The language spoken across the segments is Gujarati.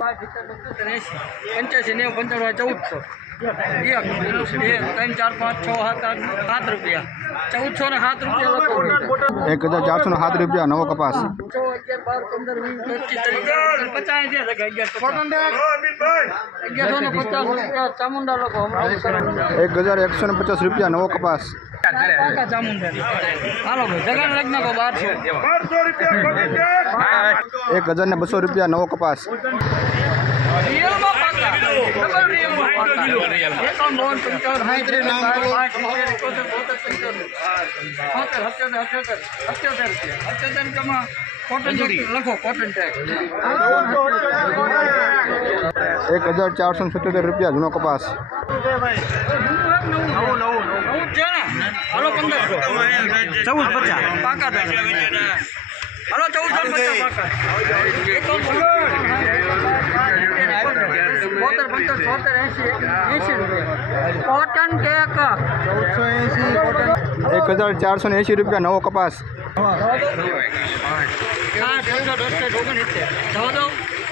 પંચ્યાસી નેવું પંચાણું ચૌદસો. એક બે ત્રણ ચાર પાંચ છ સાત આઠ સાત રૂપિયા. ચૌદસો ને સાત રૂપિયા એક હજાર ચારસો ને સાત રૂપિયા નવો કપાસ. એક હજાર એકસો ને પચાસ રૂપિયા નવો કપાસ. પાકા ચામુંડા હાલો ભાઈ જગન લગ્ન કો બારસો એક હજાર ને બસો રૂપિયા નવો કપાસ રિયલમાં પાકા ડબલ રિયલમાં પાકા એકાવન બાવન પંચાવન સાઠ ત્રેસઠ બાર પાંચ સિત્તેર એકોતેર બોતેર પંચોતેર છોતેર સત્યોતેર અઠ્યોતેર અઠ્યોતેર રૂપિયા અઠ્યોતર રૂપિયામાં કોટન ટેક લખો કોટન ટેક એક હજાર ચારસો ને સત્યોતેર રૂપિયા જૂનો કપાસ નવું નવું નવું છે ને હાલો પંદર ચૌદ પચાસ. પાકા હાલો ચૌદસો બોતેર પંચોતેર છોતેર એસી એસી રૂપિયા. કોટન કેક ચૌદસો એસી એક હજાર ચારસો ને એંસી રૂપિયા નવો કપાસ. ટેક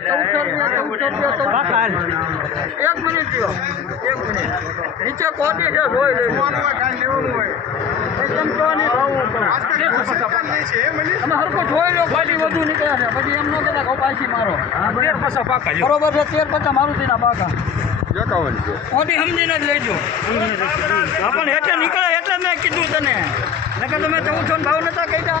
એક મિનિટ થયો એક મિનિટ નીચે કોટી છે જોઈ તમે હરકો જોઈ લો કોટી વધુ નીકળ્યા છે પછી એમ ન કહેતા કહો પાછી મારો બરોબર છે તેર પચાસ મારુતિના પાકા કોટી સમજીને જ લેજો હા પણ એટલે નીકળે એટલે મેં કીધું તને નકર તમે ચૌદસો ને ભાવ નતા કહી હા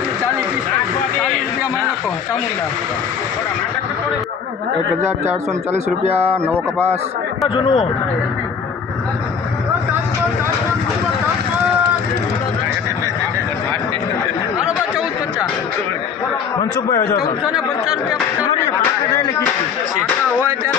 ચામુંડા એક હજાર ચારસો ને ચાલીસ રૂપિયા નવો કપાસ પચાસ મનસુખભાઈ ચૌદસો ને રૂપિયા હોય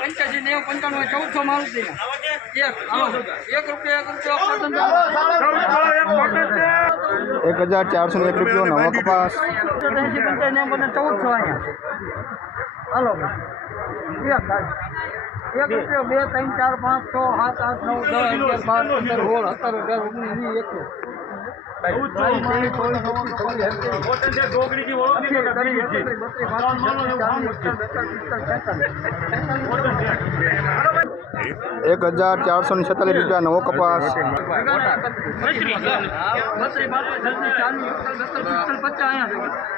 પંચ્યાસી નેવું પંચાણું ચૌદસો મારુતિ. એક રૂપિયા એક રૂપિયા એક હજાર ચારસો એક રૂપિયો નવા કપાસ. ચૌદસો અહીંયા. હાલો. એક એક રૂપિયો બે ત્રણ ચાર પાંચ છ સાત આઠ નવ દસ અગિયાર બાર પંદર સોળ સત્તર અઢાર ઓગણીસ વીસ એકવીસ. એક હજાર ચારસો ને છેતાલીસ રૂપિયા નવો કપાસ. કોટન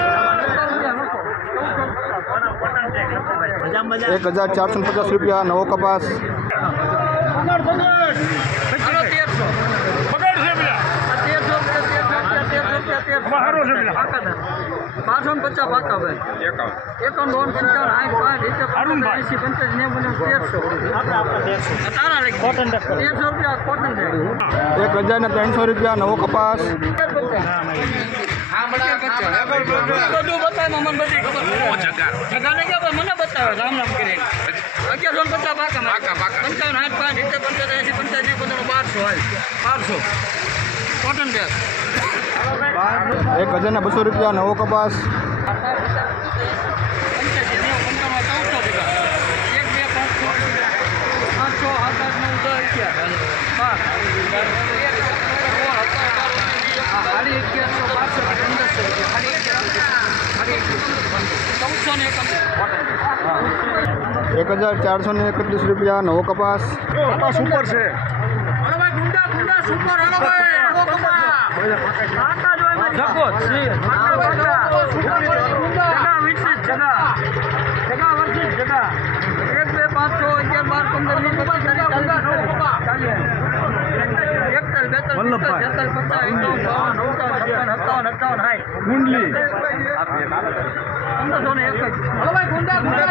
એક હજાર ચારસો પચાસ રૂપિયા, નવો કપાસ. પાંચસો ને પચાસ પાકા ભાઈ એકાવન સાઠ પાંચ એંસી પંચાસી નેવું તેરસો એક હજાર ને ત્રણસો રૂપિયા, નવો કપાસ. બધું બતાવે મને બધી ખબર જગાને કે ભાઈ મને બતાવે રામ રામ કરી અગિયારસો પચાસ પાકા પંચાવન આઠ પાંચ સિત્તેર પંચાસ એંસી પંચાસી પંદર બારસો હાલ બારસો. કોટન બેગ એક હજાર ને બસો રૂપિયા નવો કપાસ પંચ્યાસી નેવું પંચાવન ચૌદસો ટકા એક બે પાંચ છ પાંચ છ સાત આઠ નવ દસ અગિયાર બાર સાડી અગિયારસો બારસો પંદરસો સાડી અગિયારસો ચૌદસો ને એકમ એક હજાર ચારસો ને એકત્રીસ રૂપિયા નવો કપાસ. કપાસ છે. સુપર જગા એક બે પાંચ છ અગિયાર બાર પંદર વીસ પચીસ ત્રીસ ચાલીસ ચાલીસ. એકતાલ બેતાલ પિસ્તાલ છેતાલ પચાસ એકાવન બાવન નવતાલ છપ્પન સત્તાવન અઠાવન સાઠ ગુંડલી પંદરસો ને એક જ હાલો ભાઈ ગુંડા ગુંડા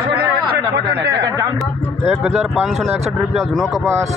એક હજાર પાંચસો ને એકસઠ રૂપિયા જૂનો કપાસ